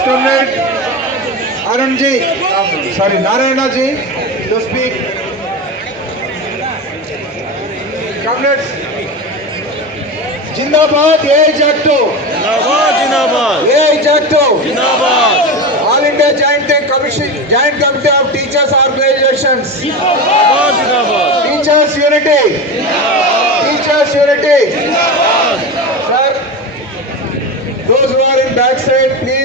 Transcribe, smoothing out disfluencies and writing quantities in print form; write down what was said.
request Comrade Arunji, Narayana ji to speak. Comrades, Jindabad, AI Jagto. Jindabad. AI Jagto. Jindabad. All India Joint Committee of Teachers Organizations. Jindabad. Teachers Unity. Teachers Unity. Sir, those who are in backside, please.